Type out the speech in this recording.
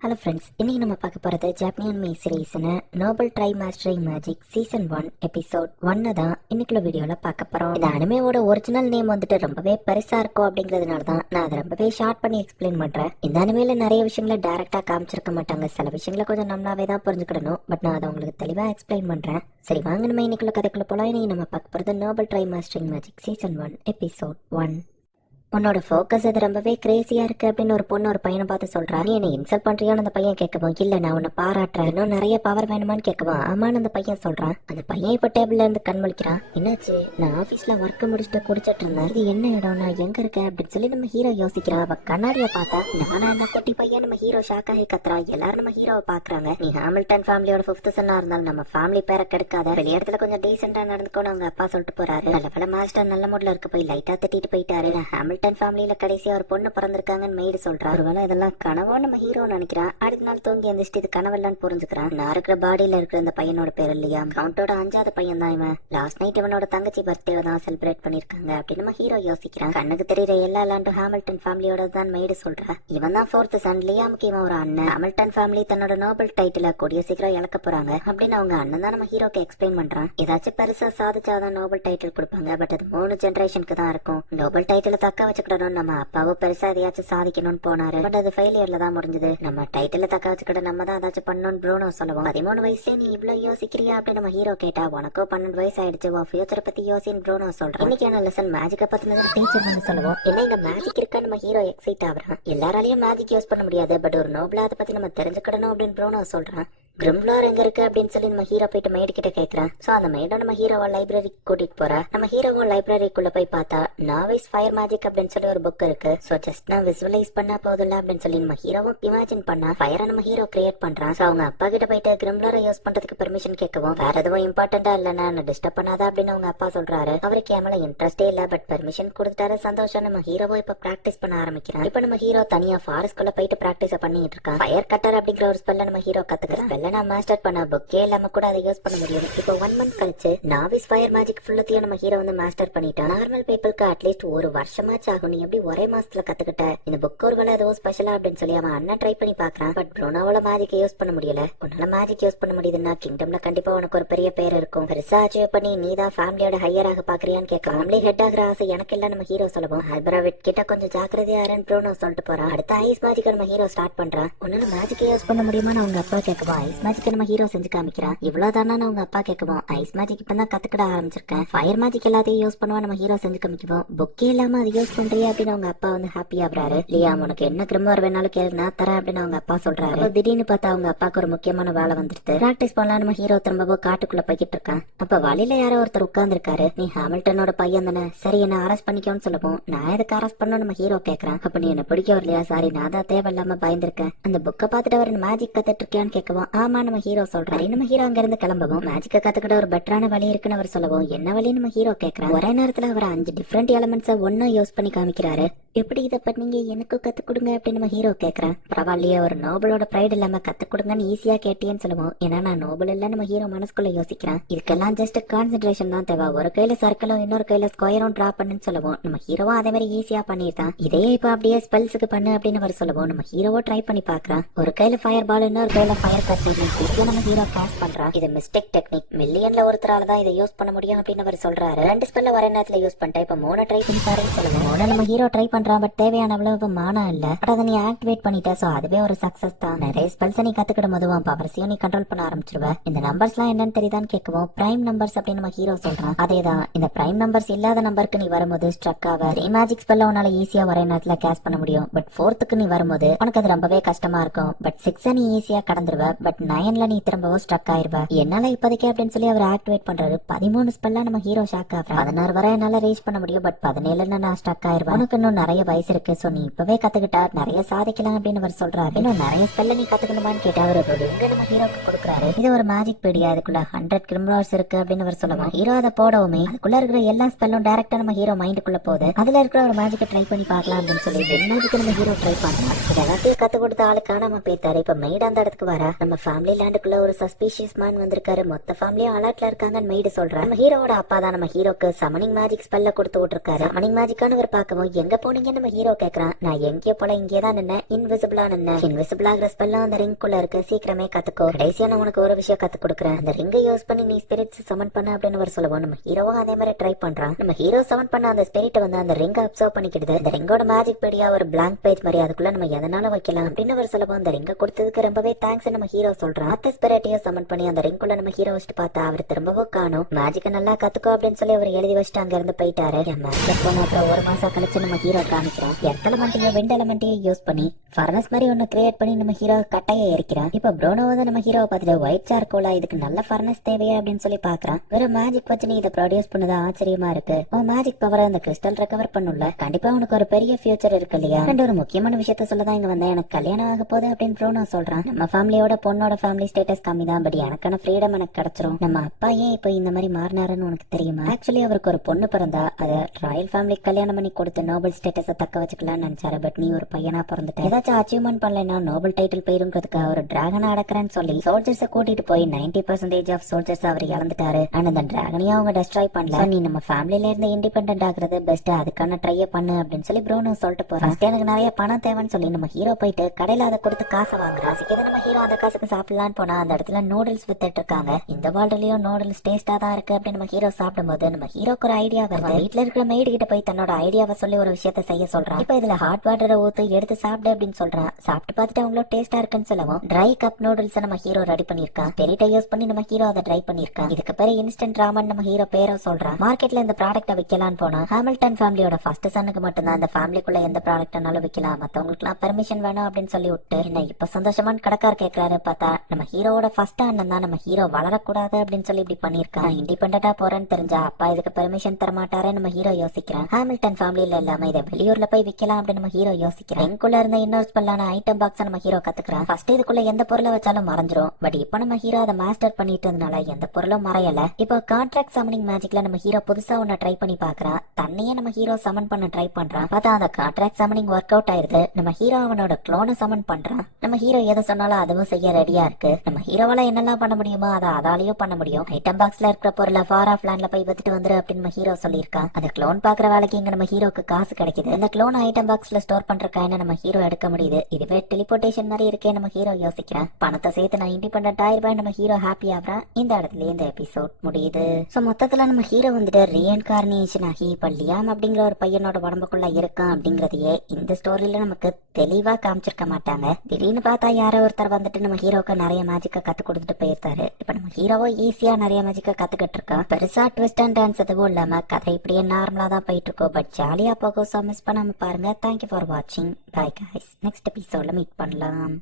Hello friends இன்றைக்கி நம்ம பார்க்க போகிறது ஜாப்பனியன் மே சீரீஸ்னு noble try mastering magic season one episode ஒன்னு தான் இன்னைக்குள்ள வீடியோவில் பார்க்க போகிறோம் இந்த அனிமையோட ஒரிஜினல் நேம் வந்துட்டு ரொம்பவே பெருசாக இருக்கும் அப்படிங்கிறதுனால தான் நான் அதை ரொம்பவே ஷார்ட் பண்ணி எக்ஸ்பிளைன் பண்ணுறேன் இந்த அனிமையில் நிறைய விஷயங்களை டேரெக்டாக காமிச்சிருக்க மாட்டாங்க. சில விஷயங்களை கொஞ்சம் நம்மளாவே தான் புரிஞ்சுக்கிடணும். பட் நான் அதை உங்களுக்கு தெளிவாக எக்ஸ்பிளைன் பண்ணுறேன் சரி வாங்க நம்ம இன்னைக்குள்ள கதைக்குள்ள போகலாம் இன்னைக்கு நம்ம பார்க்க போகிறது noble try mastering magic season one episode one உன்னோட ஃபோக்கஸ் அது ரொம்பவே கிரேசியா இருக்கு அப்படின்னு ஒரு பொண்ணு ஒரு பையனை பார்த்து சொல்றா நீ என்ன இன்சல்ட் பண்றியான்னு அந்த பையன் கேட்கவும் இல்ல நான் உன்னை பாராட்டுறேன். இன்னும் நிறைய பவர் வேணுமான்னு கேட்கவும். ஆமான்னு அந்த பையன் சொல்றான். அந்த பையன் இப்ப டேபிள்ல இருந்து கண் முழிக்கிறான். என்னாச்சு? நான் ஆபீஸ்ல ஒர்க் முடிச்சுட்டு குடிச்சிட்டு இருந்தேன். இது என்ன இடம்? நான் எங்க இருக்கேன்? அப்படின்னு சொல்லி நம்ம ஹீரோ யோசிக்கிறான் அவ கண்ணாடியை பார்த்தா நானா அந்த குட்டி பையன்? நம்ம ஹீரோ ஷாக் ஆகி கத்துறா. எல்லாரும் நம்ம ஹீரோவை பாக்குறாங்க நீ ஹாமில்டன் ஃபேமிலியோட ஃபிஃப்த் சன்னா இருந்தாலும் நம்ம ஃபேமிலி பேரை கெடுக்காத. வெளி இடத்துல கொஞ்சம் டீசெண்டா நடந்துக்கணும் அவங்க அப்பா சொல்லிட்டு போறாரு. நல்ல வேலை மாஸ்டர் நல்ல மூட்ல இருக்க போய் லைட்டா திட்டிட்டு போயிட்டாரு. நான் மில்டன் ஃபேமிலியில கடைசியா ஒரு பொண்ணு பிறந்திருக்காங்கன்னு மெய்டு சொல்றா. ஒருவேளை இதெல்லாம் கனவோ? நம்ம ஹீரோ நினைக்கிறான் அடுத்த நாள் தூங்கி எந்திரிச்சிட்டு இது கனவெல்லாம் புரிஞ்சுக்கிறான் நான் இருக்கிற பாடியில இருக்கிற இந்த பையனோட பேர் இல்லையா கவுண்டோட அஞ்சாவது பையன் தான் இவன். லாஸ்ட் நைட் இவனோட தங்கச்சி பர்த்டே தான் செலிப்ரேட் பண்ணிருக்காங்க அப்படின்னு நம்ம ஹீரோ யோசிக்கிறான். கண்ணுக்கு தெரியற எல்லா லேண்டும் ஹாமில்டன் ஃபேமிலியோட தான் மெய்டு சொல்றா. இவன் தான் ஃபோர்த் சன் லியாமுக்கு இவன் ஒரு அண்ணன். ஹாமில்டன் ஃபேமிலி தன்னோட நோபல் டைட்டில கூடிய சீக்கிரம் இழக்க போறாங்க. அப்படின்னு அவங்க அண்ணன் தான் நம்ம ஹீரோக்கு எக்ஸ்பிளைன் பண்றான். ஏதாச்சும் பெருசா சாதிச்சாதான் நோபல் டைட்டில் கொடுப்பாங்க. பட் அது மூணு ஜென்ரேஷனுக்கு தான் இருக்கும். நோபல் டைட்டில் தக்க வச்சுக்கிடணும். நம்ம அப்பாவும் பெருசா எதையாச்சும் சாதிக்கணும்னு போனாரு. பட் அது ஃபெயிலியர்ல தான் முடிஞ்சது. நம்ம டைட்டில தக்க வச்சுக்கிட நம்ம தான் ஏதாச்சும் பண்ணணும்னு ப்ரூனோ சொல்லுவோம். பதிமூணு வயசுல நீ இவ்வளவு யோசிக்கிறியா அப்படின்னு நம்ம ஹீரோ கேட்டா உனக்கோ பன்னெண்டு வயசு ஆயிடுச்சு. உன் ஃபியூச்சரை பத்தி யோசின்னு ப்ரூனோ சொல்றான். இன்னைக்கான லெசன் மேஜிக்க பத்தினது டீச்சர் வந்து சொல்லுவோம். என்ன இங்க மேஜிக் இருக்கா? நம்ம ஹீரோ எக்ஸைட் ஆகுறான். எல்லாராலையும் மேஜிக் யூஸ் பண்ண முடியாது. பட் ஒரு நோபலா அதை பத்தி நம்ம தெரிஞ்சுக்கிடணும் அப்படின்னு ப்ரூனோ சொல்றான். கிரிம்லார் எங்க இருக்கு அப்படின்னு சொல்லி நம்ம ஹீரோ போயிட்டு மெய்டு கிட்ட கேக்குறான். சோ அந்த மெய்டும் நம்ம ஹீரோவை லைப்ரரிக்கு கூட்டிட்டு போறா. நம்ம ஹீரோவும் லைப்ரரிக்குள்ள போய் பார்த்தா நாவிஸ் ஃபயர் மேஜிக் அப்படின்னு சொல்லி ஒரு புக் இருக்கு. சோ ஜஸ்ட் நான் விசுவலைஸ் பண்ணா போதும்ல அப்படின்னு சொல்லி நம்ம ஹீரோவும் இமேஜின் பண்ணா ஃபயரை நம்ம ஹீரோ கிரியேட் பண்றான். சோ அவங்க அப்பா கிட்ட போயிட்டு கிரிம்லாரை யூஸ் பண்றதுக்கு பெர்மிஷன் கேட்கவும் வேற எதுவும் இம்பார்ட்டண்டா இல்லைன்னா நான் டிஸ்டர்ப் பண்ணாத அப்படின்னு அவங்க அப்பா சொல்றாரு. அவருக்கு என் மேல இன்ட்ரெஸ்டே இல்ல பட் பெர்மிஷன் கொடுத்துட்டாரு சந்தோஷம். நம்ம ஹீரோவும் இப்ப பிராக்டிஸ் பண்ண ஆரம்பிக்கிறான். இப்ப நம்ம ஹீரோ தனியா ஃபாரஸ்ட்குள்ள போயிட்டு பிராக்டிஸ் பண்ணிட்டு இருக்கான். ஃபயர் கட்டர் அப்படிங்கிற ஒரு ஸ்பெல்ல நம்ம ஹீரோ கத்துக்கிறான். ஸ்பெல்ல நான் மாஸ்டர் பண்ண புக்கே இல்லாம கூட அதை யூஸ் பண்ண முடியும் இப்போ ஒன் மந்த் கழிச்சு நாவிஸ் ஃபயர் மேஜிக் ஃபுல்லத்தையும் நம்ம ஹீரோ வந்து மாஸ்டர் பண்ணிட்டான். நார்மல் பீப்புளுக்கு அட்லீஸ்ட் ஒரு வருஷமாச்சு ஆகும் நீ எப்படி ஒரே மாசத்துல கத்துக்கிட்ட? இந்த புக் ஒரு வேலை ஏதோ ஸ்பெஷலா அப்படின்னு சொல்லி அவன் அண்ணன் ட்ரை பண்ணி பாக்குறான் பட் ப்ரோனோவோட மேஜிக் யூஸ் பண்ண முடியல. உன்னால மேஜிக் யூஸ் பண்ண முடியுதுன்னா கிங்டம்ல கண்டிப்பா உனக்கு ஒரு பெரிய பேர் இருக்கும். பெருசா அச்சீவ் பண்ணி நீ தான் ஃபேமிலியோட ஹையராக பாக்குறியான்னு கேட்க ஃபேமிலி ஹெட் ஆகிற ஆசை எனக்கு இல்ல நம்ம ஹீரோ சொல்லுவோம். ஆல்பராவிட் கிட்ட கொஞ்சம் ஜாக்கிரதையா இருன்னு ப்ரோனோ சொல்லிட்டு போறான். அடுத்த ஐஸ் மேஜிக் நம்ம ஹீரோ ஸ்டார்ட் பண்றான். உன்னால மேஜிக் யூஸ் பண்ண முடியுமான்னு அவங்க அப்பா கேட்கவும் ஐஸ் மேஜிக் நம்ம ஹீரோ செஞ்சு காமிக்கிறான். இவ்வளவுதானா அவங்க அப்பா கேட்கவும் ஐஸ் மேஜிக் இப்பதான் கத்துக்கிட ஆரம்பிச்சிருக்கேன். ஃபயர் மேஜிக் எல்லாத்தையும் யூஸ் பண்ணுவா நம்ம ஹீரோ செஞ்சு காமிக்குவோம். புக்கே இல்லாம அது யூஸ் பண்றியா அப்படின்னு அவங்க அப்பா வந்து ஹாப்பியா ஆகுறாரு. லியா உனக்கு என்ன கிரிமர் வேணாலும் கேளு நான் தரேன் அப்படின்னு அவங்க அப்பா சொல்றாரு. திடீர்னு பார்த்தா அவங்க அப்பாவுக்கு ஒரு முக்கியமான வேலை வந்துருது பிராக்டிஸ் பண்ணலாம் நம்ம ஹீரோ திரும்பவும் காட்டுக்குள்ள போய்கிட்டு இருக்கான். அப்ப வழியில யாரோ ஒருத்தர் உட்கார்ந்துருக்காரு. நீ ஹாமில்டனோட பையன் தானே. சரி என்ன அரெஸ்ட் பண்ணிக்கோன்னு சொல்லுவோம். நான் எதுக்கு அரெஸ்ட் பண்ணணும்? நம்ம ஹீரோ கேக்குறான். அப்ப நீ என்ன பிடிக்க வரலையா? சாரி நான் தான் தேவையில்லாம பயந்துருக்கேன். அந்த புக்கை பார்த்துட்டு அவர் மேஜிக் கத்துட்டு இருக்கியான்னு கேட்கவும் ஆமா நம்ம ஹீரோ சொல்றாரு. நம்ம ஹீரோ அங்க இருந்து கிளம்பவும் மேஜிக்க கத்துக்கிட்ட ஒரு பெட்டரான வழி இருக்குன்னு அவர் சொல்லவும். என்ன வழி நம்ம ஹீரோ கேக்குறான். ஒரே நேரத்துல அவர் அஞ்சு டிஃப்ரெண்ட் எலமெண்ட்ஸை ஒன்னும் யூஸ் பண்ணி காமிக்கிறாரு. எப்படி இதை பண்ணீங்க? எனக்கும் கற்றுக் கொடுங்க அப்படின்னு நம்ம ஹீரோ கேட்குறேன் பரவாயில்லையே ஒரு நோபலோட ப்ரைட் இல்லாம கத்து கொடுங்கன்னு ஈஸியா கேட்டேன்னு சொல்லுவோம். ஏன்னா நான் நோபல் இல்ல நம்ம ஹீரோ மனசுக்குள்ள யோசிக்கிறேன். இதுக்கெல்லாம் ஜஸ்ட் கான்சென்ட்ரேஷன் தான் தேவை. ஒரு கையில சர்க்கிளும் இன்னொரு கையில ஸ்கொயரும் டிரா பண்ணுன்னு சொல்லுவோம். நம்ம ஹீரோவும் அதே மாதிரி ஈஸியா பண்ணிருந்தான் இதே இப்ப அப்படியே ஸ்பெல்ஸுக்கு பண்ணு அப்படின்னு அவர் சொல்லுவோம். நம்ம ஹீரோவோ ட்ரை பண்ணி பாக்குறான் ஒரு கையில ஃபயர் பால் இன்னொரு கையில ஃபயர் கட் நம்ம ஹீரோ பாஸ் பண்றான். இது மிஸ்டேக் டெக்னிக் மில்லியன்ல ஒருத்தரால தான் இதை யூஸ் பண்ண முடியும் அப்படின்னு அவர் சொல்றாரு. ரெண்டு ஸ்பெல்ல வர நேரத்துல யூஸ் பண்ணிட்டேன். இப்ப மூணு ட்ரை பண்ணி பாருன்னு சொல்லுவோம். மூணு நம்ம ஹீரோ ட்ரை பண்றான் பட் தேவையான அளவுக்கு மானம் இல்ல. பட் அதை நீ ஆக்டிவேட் பண்ணிட்ட சோ அதுவே ஒரு சக்சஸ் தான். நிறைய ஸ்பெல்ஸ் நீ கத்துக்கிட போது பவர்ஸையும் நீ கண்ட்ரோல் பண்ண ஆரம்பிச்சிருவ. இந்த நம்பர்ஸ்லாம் என்னன்னு தெரியுதான்னு கேட்கவும் பிரைம் நம்பர்ஸ் அப்படின்னு நம்ம ஹீரோ சொல்றான். அதே தான் இந்த பிரைம் நம்பர்ஸ் இல்லாத நம்பருக்கு நீ வரும்போது ஸ்ட்ரக் ஆவ. த்ரீ மேஜிக் ஸ்பெல்ல உன்னால ஈஸியா வர நேரத்துல கேஸ் பண்ண முடியும். பட் ஃபோர்த்துக்கு நீ வரும்போது உனக்கு அது ரொம்பவே கஷ்டமா இருக்கும். பட் சிக்ஸ நீ ஈஸியா கடந்துருவ. பட் நைன்ல நீ திரும்பவும் ஸ்ட்ரக் ஆயிருவ. என்னால இப்போதைக்கு அப்படின்னு சொல்லி அவர் ஆக்டிவேட் பண்றாரு. பதிமூணு ஸ்பெல்லாம் நம்ம ஹீரோ ஷாக் ஆகுறான். பதினாறு வரை என்னால ரீச் பண்ண முடியும் பட் பதினேழுல நான் ஸ்ட்ரக் ஆயிருவேன் உனக்கு இன்னும் நிறைய வயசு இருக்கு சோ நீ இப்பவே கத்துக்கிட்டா நிறைய சாதிக்கலாம் அப்படின்னு அவர் சொல்றாரு. இன்னும் நிறைய ஸ்பெல்ல நீ கத்துக்கணுமான்னு கேட்டா அவர் எங்க நம்ம ஹீரோக்கு கொடுக்குறாரு. இது ஒரு மேஜிக் பீடியா அதுக்குள்ள ஹண்ட்ரட் கிரிமினல்ஸ் இருக்கு அப்படின்னு அவர் சொல்லுவான் ஹீரோ அதை போடவுமே அதுக்குள்ள இருக்கிற எல்லா ஸ்பெல்லும் டேரக்டா நம்ம ஹீரோ மைண்டுக்குள்ள போகுது. அதுல இருக்கிற ஒரு மேஜிக்கை ட்ரை பண்ணி பார்க்கலாம் அப்படின்னு சொல்லி மேஜிக் நம்ம ஹீரோ ட்ரை பண்ணலாம் எல்லாத்தையும் கத்து கொடுத்த ஆளுக்கான நம்ம பேத்தாரு. இப்ப மெய்டு அந்த இடத்துக்கு வர. நம்ம ஃபேமிலி லேண்டுக்குள்ள ஒரு சஸ்பீஷியஸ் மேன் வந்திருக்காரு. மொத்த ஃபேமிலியும் அலர்ட்ல இருக்காங்கன்னு மெய்டு சொல்றா. நம்ம ஹீரோவோட அப்பா தான். நம்ம ஹீரோக்கு சமனிங் மேஜிக் ஸ்பெல்ல கொடுத்து விட்டுருக்காரு. சமனிங் மேஜிக்கானவர் பார்க்கவும் எங்க போனீங்க நம்ம ஹீரோ கேக்குறான். நான் எங்கேயோ போல இங்கே தான் நின்ன இன்விசிபிளா நின்ன இன்விசிபிள் ஆகிற ஸ்பெல்லாம் அந்த ரிங் குள்ள இருக்கு. சீக்கிரமே கத்துக்கோ. கடைசியா நான் உனக்கு ஒரு விஷயம் கத்து கொடுக்குறேன். அந்த ரிங்கை யூஸ் பண்ணி நீ ஸ்பிரிட்ஸ் சமன் பண்ண அப்படின்னு ஒரு சொல்லுவோம் நம்ம ஹீரோவும் அதே மாதிரி ட்ரை பண்றான். நம்ம ஹீரோ சமன் பண்ண அந்த ஸ்பிரிட் வந்து அந்த ரிங்கை அப்சர்வ் பண்ணிக்கிடுது. அந்த ரிங்கோட மேஜிக் பேடியா ஒரு பிளாங்க் பேஜ் மாதிரி அதுக்குள்ள நம்ம எதனால வைக்கலாம் அப்படின்னு ஒரு சொல்லுவோம் அந்த ரிங்கை கொடுத்ததுக்கு ரொம்பவே தேங்க்ஸ் நம்ம ஹீரோ சொல்றான். மத்த ஸ்பிரிட்டையும் சமன் பண்ணி அந்த ரிங்குள்ள நம்ம ஹீரோ வச்சுட்டு பார்த்தா அவர் திரும்பவும் காணும். மேஜிக்கை நல்லா கத்துக்கோ அப்படின்னு சொல்லி அவர் எழுதி வச்சுட்டு அங்க இருந்து போயிட்டாரு. என் போன அப்புறம் ஒரு மாசம் கழிச்சு நம்ம ஹீரோ காமிக்கிறோம் எர்த் எலமெண்ட்டையும் விண்ட் எலமெண்ட்டையும் யூஸ் பண்ணி ஃபர்னஸ் மாதிரி ஒன்று கிரியேட் பண்ணி நம்ம ஹீரோ கட்டையை எரிக்கிறான். இப்போ ப்ரோனோ வந்து நம்ம ஹீரோவை பார்த்துட்டு ஒயிட் சார்கோலா இதுக்கு நல்ல ஃபர்னஸ் தேவையா? அப்படின்னு சொல்லி பாக்குறான் வெறும் மேஜிக் வச்சு நீ இதை ப்ரொடியூஸ் பண்ணது ஆச்சரியமா இருக்கு. உன் மேஜிக் பவர் அந்த கிறிஸ்டல் ரெக்கவர் பண்ணுல கண்டிப்பா உனக்கு ஒரு பெரிய ஃபியூச்சர் இருக்கு இல்லையா? ரெண்டு ஒரு முக்கியமான விஷயத்த சொல்லதான் இங்க வந்தேன். எனக்கு கல்யாணம் ஆக போகுது அப்படின்னு ப்ரோனோ சொல்றான். நம்ம ஃபேமிலியோட பொண்ணோட ஃபேமிலி ஸ்டேட்டஸ் கம்மி தான். பட் எனக்கான ஃப்ரீடம் எனக்கு கிடைச்சிரும். நம்ம அப்பா ஏன் இப்போ இந்த மாதிரி மாறினாருன்னு உனக்கு தெரியுமா? ஆக்சுவலி அவருக்கு ஒரு பொண்ணு பிறந்தா அதை ராயல் ஃபேமிலி கல்யாணம் பண்ணி கொடுத்து நோபல் ஸ்டேட்டஸை தக்க வச்சுக்கலாம்னு நினைச்சாரு. பட் நீ ஒரு பையனா பிறந்துட்ட. ஏதாச்சும் அச்சீவ்மெண்ட் பண்ணலைன்னா நோபல் டைட்டில் போயிருங்கிறதுக்கு அவர் டிராகனை அடக்கிறேன்னு சொல்லி சோல்ஜர்ஸை கூட்டிட்டு போய் நைன்டி பர்சன்டேஜ் ஆஃப் சோல்ஜர்ஸ் அவர் இறந்துட்டாரு அண்ட் அந்த டிராகனையும் அவங்க டெஸ்ட்ராய் பண்ணல. நீ நம்ம ஃபேமிலியில இருந்து இண்டிபெண்ட் ஆகுறது பெஸ்ட் அதுக்கான ட்ரைய பண்ணு அப்படின்னு சொல்லி ப்ரோனு சொல்லிட்டு போகிறேன் எனக்கு நிறைய பணம் தேவைன்னு சொல்லி நம்ம ஹீரோ போயிட்டு கடையில அதை கொடுத்து காசை வாங்குறான் சிக்கதை நம்ம ஹீரோ அந்த காசுக்கு சாப்பிடலான்னு போனா அந்த இடத்துல நூடுல்ஸ் வித்துட்டு இருக்காங்க. இந்த வேர்ல்டுலயும் நூடுல்ஸ் டேஸ்டா தான் இருக்கு அப்படின்னு நம்ம ஹீரோ சாப்பிடும்போது நம்ம ஹீரோக்கு ஒரு ஐடியா வருது. வீட்டில் இருக்கிற மெய்டு கிட்ட போய் தன்னோட ஐடியா ஐடியாவை சொல்லி ஒரு விஷயத்த செய்ய சொல்றான் இப்போ இதுல ஹாட் வாட்டரை ஊத்து எடுத்து சாப்பிடு அப்படின்னு சொல்றா. சாப்பிட்டு பார்த்துட்டு அவங்களும் டேஸ்டா இருக்குன்னு சொல்லவும் ட்ரை கப் நூடுல்ஸ் நம்ம ஹீரோ ரெடி பண்ணிருக்கான் ஸ்பிரிட்டை யூஸ் பண்ணி நம்ம ஹீரோ அதை ட்ரை பண்ணிருக்கா இதுக்கு பேரு இன்ஸ்டன்ட் ராமன் நம்ம ஹீரோ பேரை சொல்றான் மார்க்கெட்ல இந்த ப்ராடக்ட்டை விற்கலான்னு போனா ஹாமில்டன் ஃபேமிலியோட ஃபர்ஸ்ட் சனுக்கு மட்டும்தான் அந்த ஃபேமிலிக்குள்ள எந்த ப்ராடக்ட்னாலும் விற்கலாம் மத்தவங்களுக்குலாம் பெர்மிஷன் வேணும் அப்படின்னு சொல்லி விட்டு என்ன இப்ப சந்தோஷமான கடக்கார் கேட்கறாரு பார்த்தா நம்ம ஹீரோவோட ஃபர்ஸ்ட் அண்ணன் தான் நம்ம ஹீரோ வளரக்கூடாது அப்படின்னு சொல்லி இப்படி பண்ணிருக்கா இண்டிபெண்டா போறேன்னு தெரிஞ்சா அப்பா இதுக்கு பெர்மிஷன் தர மாட்டாரே நம்ம ஹீரோ யோசிக்கிறான் ஹாமில்டன் ஃபேமிலியில் இல்லாம இதை வெளியூர்ல போய் விற்கலாம் அப்படின்னு நம்ம ஹீரோ யோசிக்கிறோம் எங்குள்ள இருந்த இன்னொரு ஸ்பெல்லான ஐட்டம் பாக்ஸ் நம்ம ஹீரோ கத்துக்கிறான். ஃபர்ஸ்ட் இதுக்குள்ள எந்த பொருளை வச்சாலும் மறைஞ்சிரும் பட் இப்போ நம்ம ஹீரோ அதை மாஸ்டர் பண்ணிட்டு இருந்தனால எந்த பொருளும் மறையல. இப்போ கான்ட்ராக்ட் சமனிங் மேஜிக்ல நம்ம ஹீரோ புதுசா ஒன்னு ட்ரை பண்ணி பாக்குறான். தன்னையே நம்ம ஹீரோ சமன் பண்ண ட்ரை பண்றான். பார்த்தா அந்த கான்ட்ராக்ட் சமனிங் ஒர்க் அவுட் ஆயிருது நம்ம ஹீரோ அவனோட க்ளோனை சமன் பண்றான். நம்ம ஹீரோ எதை சொன்னாலும் அதுவும் செய்ய ரெடியா இருக்கு. நம்ம ஹீரோவால என்னெல்லாம் பண்ண முடியுமோ அதை அதாலையும் பண்ண முடியும். ஐட்டம் பாக்ஸ்ல இருக்கிற பொருளை ஃபார் ஆஃப் லேண்ட்ல போய் வித்துட்டு வந்துரு அப்படின்னு நம்ம ஹீரோ சொல்லியிருக்கான். அந்த க்ளோன் பாக்குற வேலைக்கு இங்க நம்ம ஹீரோக்கு காசு கிடைக்குது. இந்த க்ளோன் ஐட்டம் பாக்ஸ்ல ஸ்டோர் பண்ற காயினை நம்ம ஹீரோ எடுக்க முடியுது? இதுவே டெலிபோர்டேஷன் மாதிரி இருக்கே நம்ம ஹீரோ யோசிக்கிறேன். பணத்தை சேர்த்து நான் இண்டிபெண்டன்ட் ஆயிருப்பேன் நம்ம ஹீரோ ஹாப்பி ஆகிறான். இந்த இடத்துல இந்த எபிசோட் முடியுது. ஸோ மொத்தத்துல நம்ம ஹீரோ வந்துட்டு ரீஎன்கார்னேஷன் ஆகி இப்ப லியாம் அப்படிங்கிற ஒரு பையனோட உடம்புக்குள்ள இருக்கான் அப்படிங்கறதையே இந்த ஸ்டோரியில நமக்கு தெளிவா காமிச்சிருக்க மாட்டாங்க. திடீர்னு பார்த்தா யாரோ ஒருத்தர் வந்துட்டு நம்ம ஹீரோக்கு நிறைய மேஜிக்க கத்து கொடுத்துட்டு போயிருந்தாரு இப்ப நம்ம ஹீரோவோ ஈஸியா நிறைய மேஜிக்க கத்துக்கிட்டு இருக்கான். பெருசா ட்விஸ்ட் அண்ட் டான்ஸ் எதுவும் இல்லாம கதை இப்படியே நார்மலா தான் போயிட்டு இருக்கோம் பட் ஜாலியாக போக ஸோ மிஸ் பண்ணாம பாருங்க. தேங்க்யூ ஃபார் வாட்சிங் பாய் காய்ஸ் நெக்ஸ்ட் எபிசோடில் மீட் பண்ணலாம்.